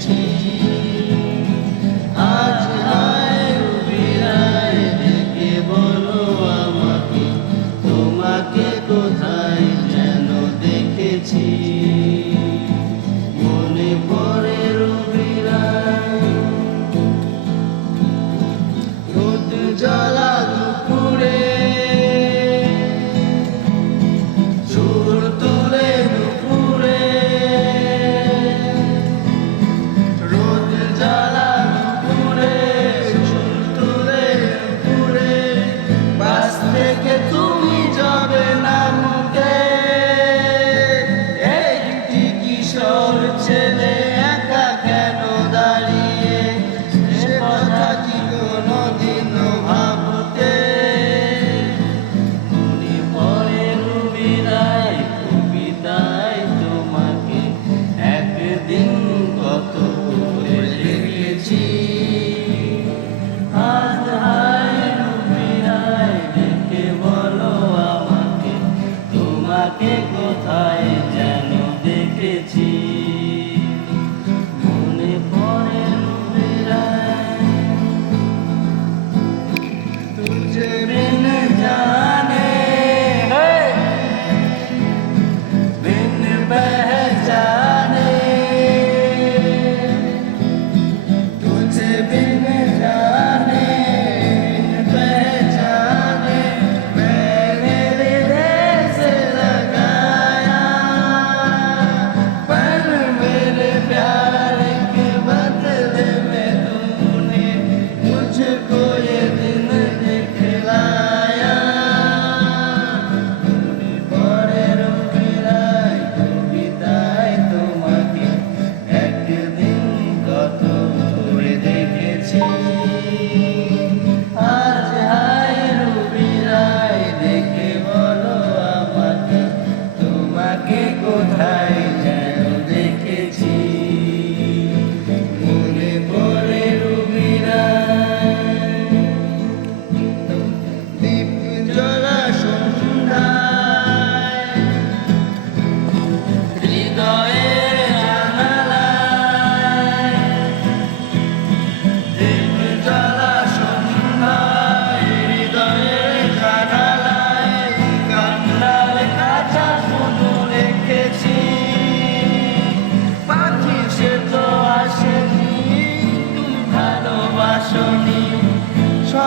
change. take